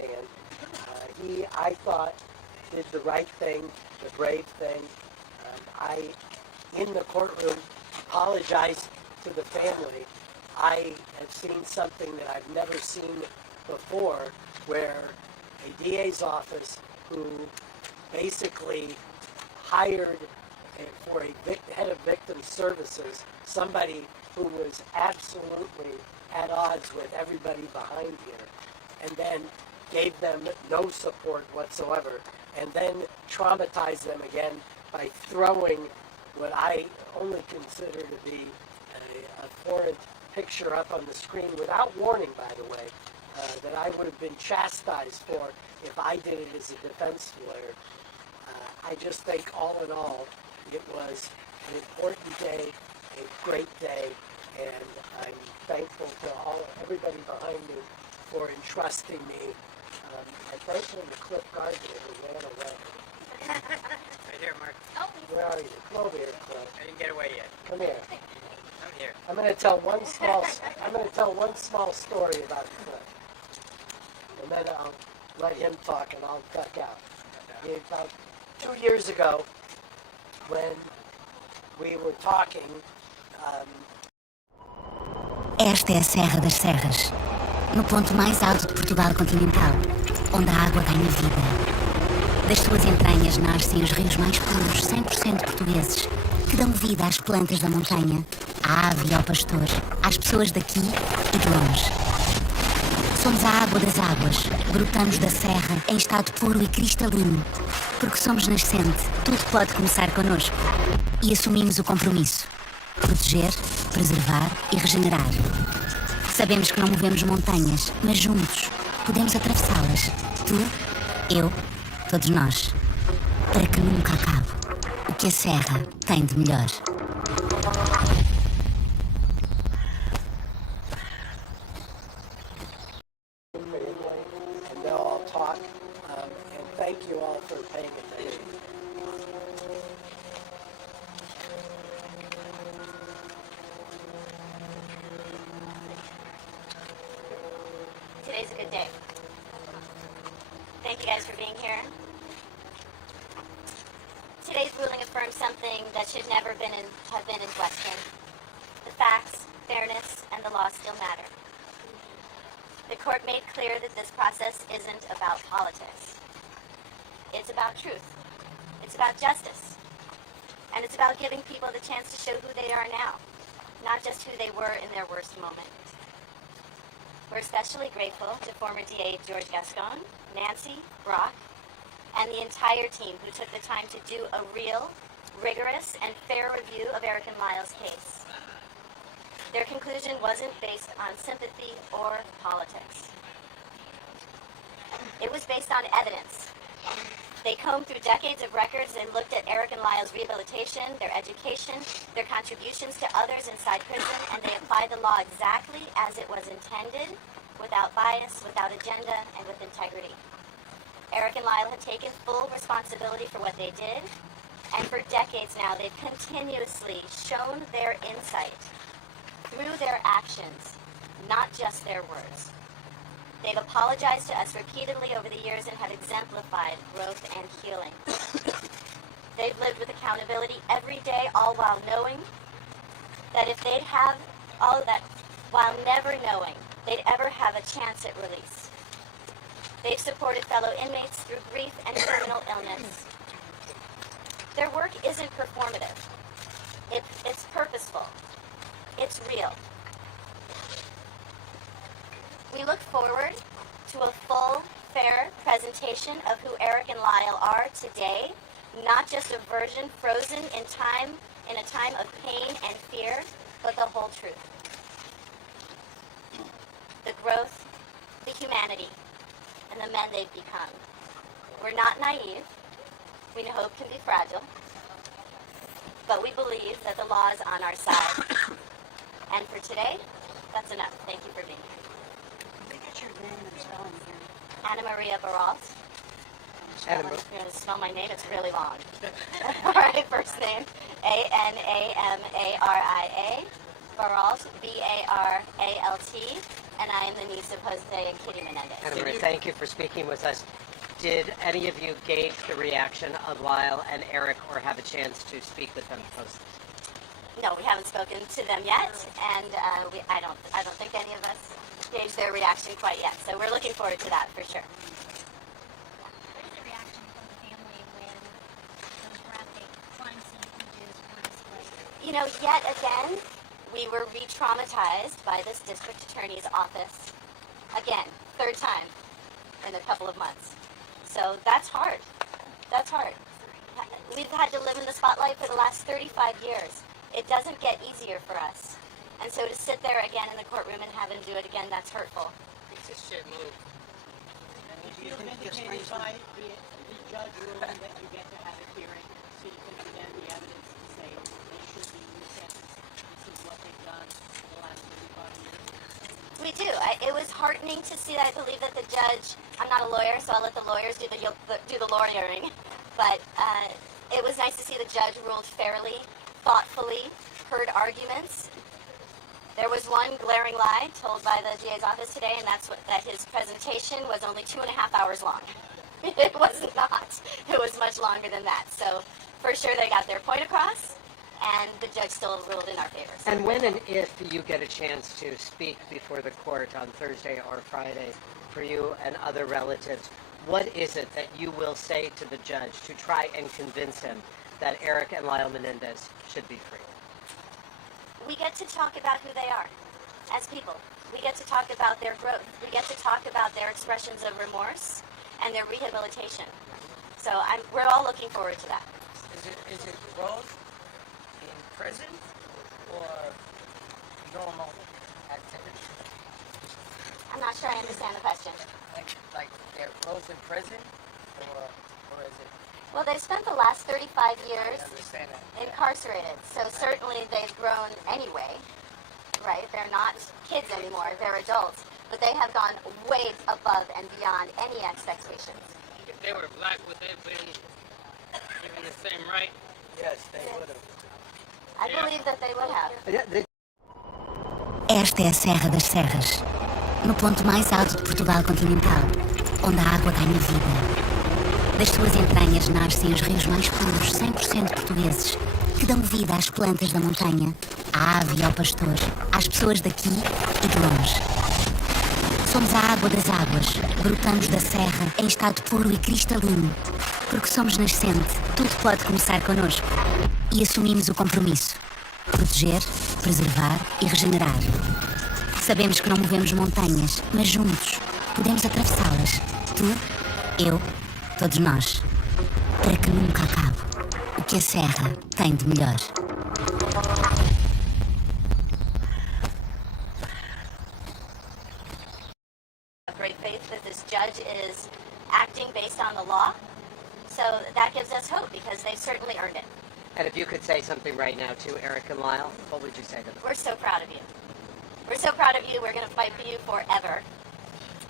stand. He, I thought, did the right thing, the brave thing. I, in the courtroom, apologized to the family. I have seen something that I've never seen before, where a DA's office who basically hired for a head of victim services somebody who was absolutely at odds with everybody behind here, and then gave them no support whatsoever, and then traumatized them again by throwing what I only consider to be a foreign picture up on the screen without warning, by the way, that I would have been chastised for if I did it as a defense lawyer. I just think all in all, it was an important day, a great day, and I'm thankful to everybody behind me for entrusting me. And thankful to Cliff Gardner who ran away. Right here, Mark. Oh, Where are you? Come over here, Cliff. I didn't get away yet. Come here. I'm here. I'm going to tell one small story about Cliff, and then I'll let him talk, and I'll duck out. About 2 years ago, when we were talking. Esta é a Serra das Serras, no ponto mais alto de Portugal continental, onde a água ganha vida. Das suas entranhas nascem os rios mais puros, 100% portugueses, que dão vida às plantas da montanha, à ave e ao pastor, às pessoas daqui e de longe. Somos a água das águas, brotamos da serra em estado puro e cristalino, porque somos nascente, tudo pode começar connosco. E assumimos o compromisso: proteger, preservar e regenerar. Sabemos que não movemos montanhas, mas juntos podemos atravessá-las. Tu, eu, todos nós. Para que nunca acabe o que a serra tem de melhor. And they'll all talk. And thank you all for paying attention. today's a good day. Thank you guys for being here. Today's ruling affirms something that should never have been in question. The facts, fairness, and the law still matter. The court made clear that this process isn't about politics. It's about truth. It's about justice. And it's about giving people the chance to show who they are now, not just who they were in their worst moment. We're especially grateful to former DA George Gascon, Nancy, Brock, and the entire team who took the time to do a real, rigorous, and fair review of Eric and Lyle's case. Their conclusion wasn't based on sympathy or politics. It was based on evidence. They combed through decades of records and looked at Eric and Lyle's rehabilitation, their education, their contributions to others inside prison, and they applied the law exactly as it was intended, without bias, without agenda, and with integrity. Eric and Lyle have taken full responsibility for what they did, and for decades now, they've continuously shown their insight through their actions, not just their words. They've apologized to us repeatedly over the years and have exemplified growth and healing. They've lived with accountability every day, all while knowing that if they'd have all of that, while never knowing they'd ever have a chance at release. They've supported fellow inmates through grief and terminal illness. Their work isn't performative. It's purposeful. It's real. We look forward to a full, fair presentation of who Eric and Lyle are today, not just a version frozen in time, in a time of pain and fear, but the whole truth. The growth, the humanity, and the men they've become. We're not naive. We know hope can be fragile, but we believe that the law is on our side. And for today, that's enough. Thank you for being here. Anna Maria Baralt. You're going to spell my name. It's really long. All right, first name, A-N-A-M-A-R-I-A. Baralt, B-A-R-A-L-T. and I am the niece of Jose and Kitty Menendez. Anna Marie, thank you for speaking with us. Did any of you gauge the reaction of Lyle and Eric or have a chance to speak with them post? No, we haven't spoken to them yet, and I don't think any of us gauged their reaction quite yet. So we're looking forward to that for sure. What is the reaction from the family when those graphic crime scene images were displayed? You know, yet again, we were re-traumatized by this district attorney's office. Again, third time in a couple of months. So that's hard. That's hard. We've had to live in the spotlight for the last 35 years. It doesn't get easier for us. And so to sit there again in the courtroom and have him do it again, that's hurtful. It's a shit move. Would you feel vindicated by the judge ruling that you get to have a hearing so you can present the evidence to say they should be resentenced? This is what they've done for the last 35 years. We do. It was heartening to see that. I believe that the judge, I'm not a lawyer, so I'll let the lawyers do the lawyering. But it was nice to see the judge ruled fairly, thoughtfully, heard arguments. There was one glaring lie told by the DA's office today, and that's that his presentation was only 2.5 hours long. It was not. It was much longer than that. So for sure they got their point across, and the judge still ruled in our favor. So And when and if you get a chance to speak before the court on Thursday or Friday for you and other relatives, what is it that you will say to the judge to try and convince him that Eric and Lyle Menendez should be free? we get to talk about who they are as people. We get to talk about their growth. We get to talk about their expressions of remorse and their rehabilitation. So we're all looking forward to that. Is it growth in prison or normal activity? I'm not sure I understand the question. Like their growth in prison or is it? Well, they've spent the last 35 years I understand that. incarcerated, so certainly they've grown anyway, right? They're not kids anymore, they're adults, but they have gone way above and beyond any expectations. If they were black, would they have been given the same right? Yes, they would have. I believe that they would have. Esta é a Serra das Serras, no ponto mais alto de Portugal continental, onde a água ganha vida. Das suas entranhas nascem os rios mais puros, 100% portugueses, que dão vida às plantas da montanha, à ave e ao pastor, às pessoas daqui e de longe. Somos a água das águas, brotamos da serra em estado puro e cristalino, porque somos nascente, tudo pode começar connosco. E assumimos o compromisso: proteger, preservar e regenerar. Sabemos que não movemos montanhas, mas juntos podemos atravessá-las. Tu, eu, todos nós, para que nunca acabe o que a serra tem de melhor. Great faith that this judge is acting based on the law, so that gives us hope because they've certainly earned it. And if you could say something right now to Eric and Lyle, what would you say to them? We're so proud of you. We're so proud of you. We're going to fight for you forever,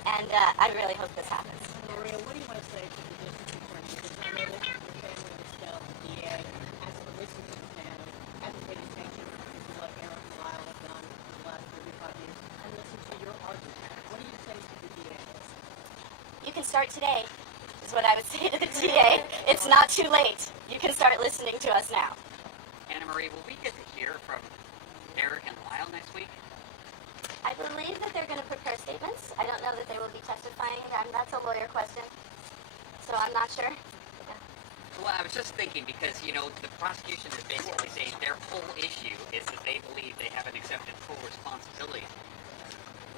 and I really hope this happens. Maria, what do you want to say to the district attorney? Because I know that the family has felt the DA has to listen to the family, has to pay attention to what Eric and Lyle have done for the last 35 years, and listen to your argument. What do you say to the DA? You can start today, is what I would say to the DA. It's not too late. You can start listening to us now. Anna Marie, will we get to hear from Eric and Lyle next week? I believe that they're going to prepare statements. I don't know that they will be testifying. That's a lawyer question, so I'm not sure. Yeah. Well, I was just thinking because, you know, the prosecution is basically saying their whole issue is that they believe they haven't accepted full responsibility.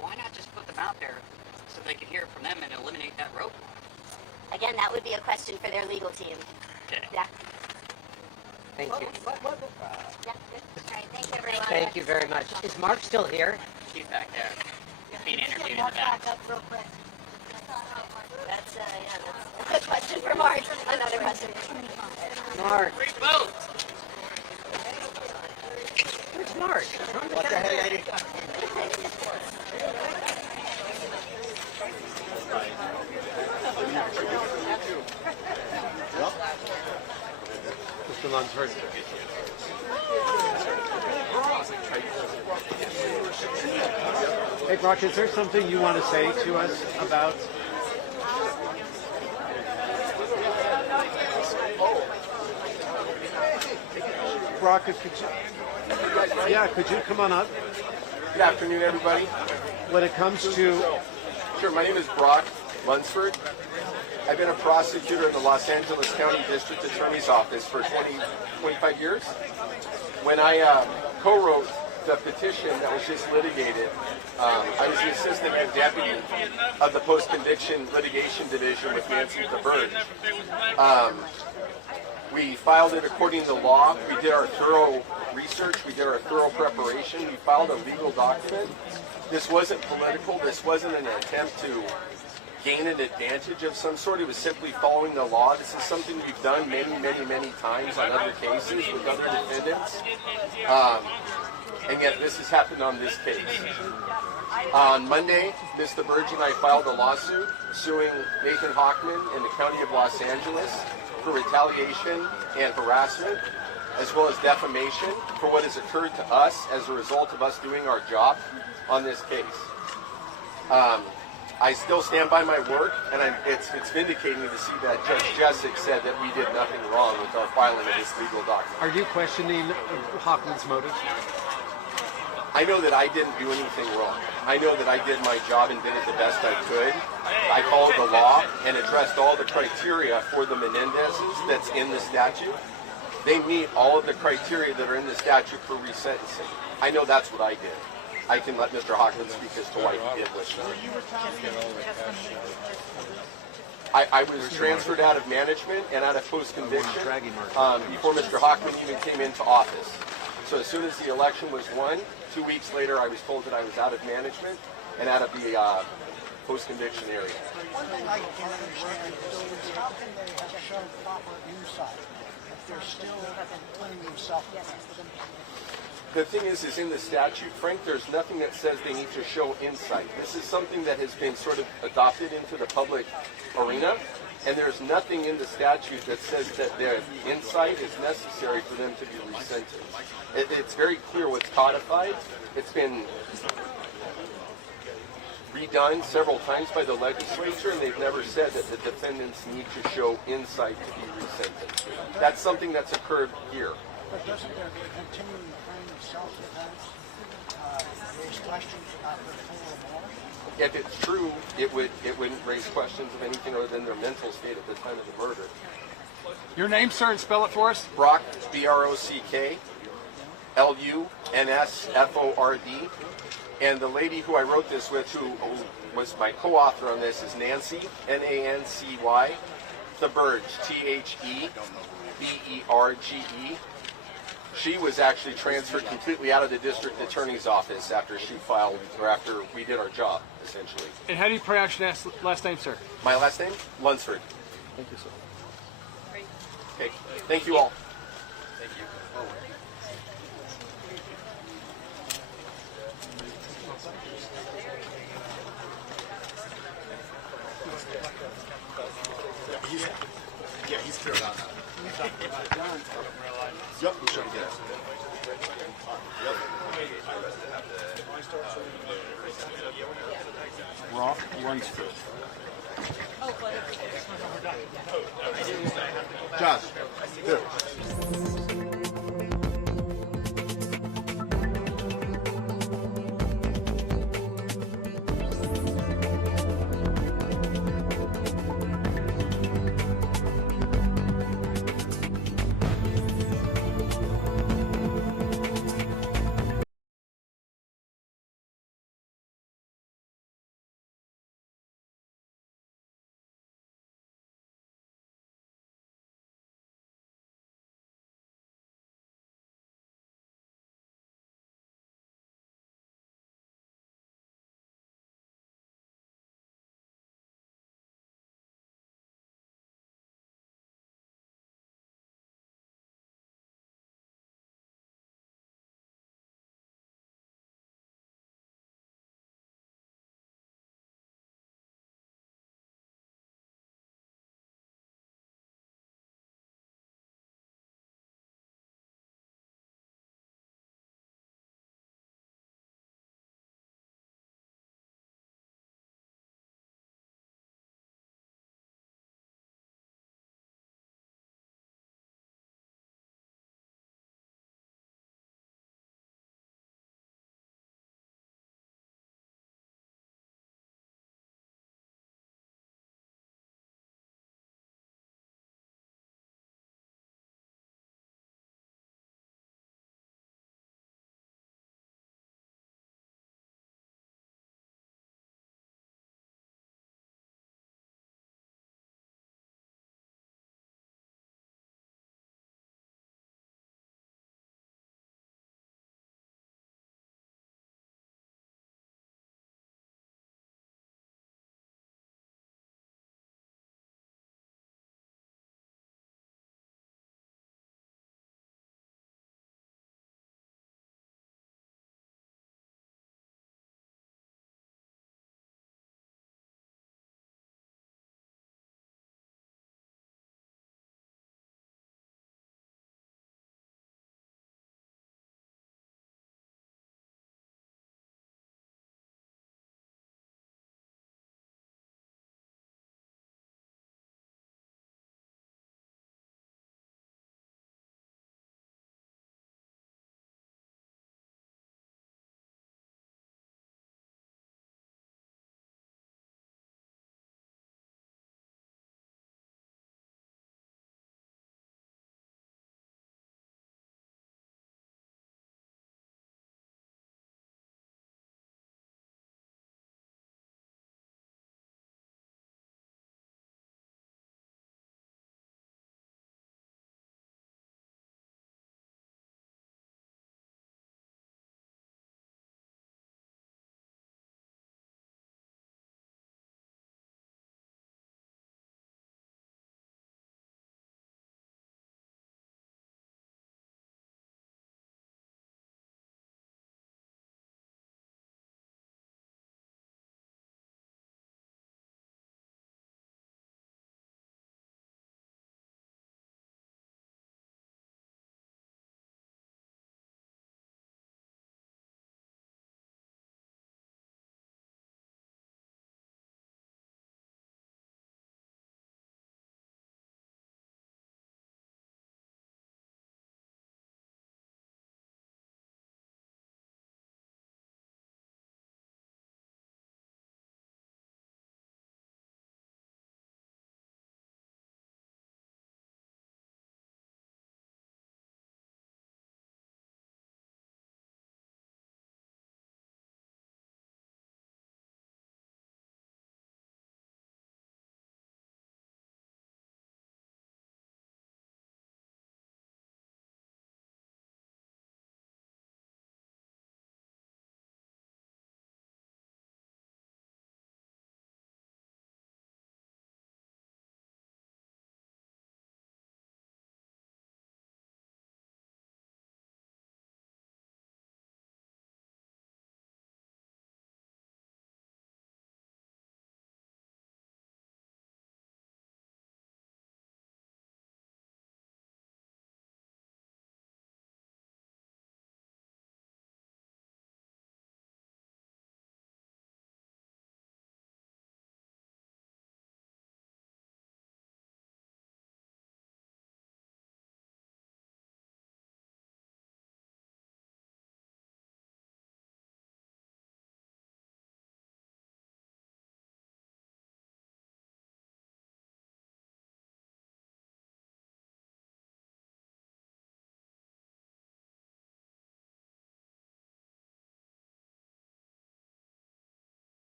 Why not just put them out there so they can hear from them and eliminate that roadblock? Again, that would be a question for their legal team. Okay. Yeah. Thank you. Yeah. Good. All right. Thank you, everyone. Thank you very much. Is Mark still here? She's back there. Being interviewed in the Mark back. back up real quick. That's a good question for Mark. Another question. Mark. Free vote! Where's Mark? What the hell, lady? Mr. Lunsford. Hey, Brock, is there something you want to say to us about? Brock, could you come on up? Good afternoon, everybody. When it comes to, Sure, my name is Brock Lunsford. I've been a prosecutor in the Los Angeles County District Attorney's Office for 25 years. When I co-wrote the petition that was just litigated, I was the assistant deputy of the post-conviction litigation division with Nancy DeBurge. We filed it according to law. We did our thorough research. We did our thorough preparation. We filed a legal document. This wasn't political. This wasn't an attempt to gain an advantage of some sort. It was simply following the law. This is something we've done many, many, many times on other cases with other defendants. And yet this has happened on this case. On Monday, Ms. DeBurge and I filed a lawsuit suing Nathan Hochman in the County of Los Angeles for retaliation and harassment, as well as defamation for what has occurred to us as a result of us doing our job on this case. I still stand by my work, and it's vindicating to see that Judge Jessic said that we did nothing wrong with our filing of this legal document. are you questioning Hochman's motives? I know that I didn't do anything wrong. I know that I did my job and did it the best I could. I followed the law and addressed all the criteria for the Menendezes that's in the statute. They meet all of the criteria that are in the statute for resentencing. I know that's what I did. I can let Mr. Hochman speak as to why he did what he did. I was transferred out of management and out of post-conviction before Mr. Hochman even came into office. So as soon as the election was won, 2 weeks later I was told that I was out of management and out of the post-conviction area. One thing I can't understand is how can they have shown proper insight if they're still putting themselves in? The thing is in the statute, Frank, there's nothing that says they need to show insight. This is something that has been sort of adopted into the public arena, and there's nothing in the statute that says that their insight is necessary for them to be resentenced. It's very clear what's codified. It's been redone several times by the legislature, and they've never said that the defendants need to show insight to be resentenced. That's something that's occurred here. But doesn't their continuing frame of self-defense raise questions about their full remorse? If it's true, it wouldn't raise questions of anything other than their mental state at the time of the murder. Your name, sir, and spell it for us. Brock, B-R-O-C-K, L-U-N-S-F-O-R-D. And the lady who I wrote this with, who was my co-author on this, is Nancy, N-A-N-C-Y, TheBurge, T-H-E-B-E-R-G-E. She was actually transferred completely out of the district attorney's office after she filed, or after we did our job, essentially. And how do you pronounce your last name, sir? My last name? Lunsford. Thank you, sir. Okay, thank you all. Thank you. Yeah, he's cleared out now. Yep, we should get it. Brock Lunsford. Josh, here.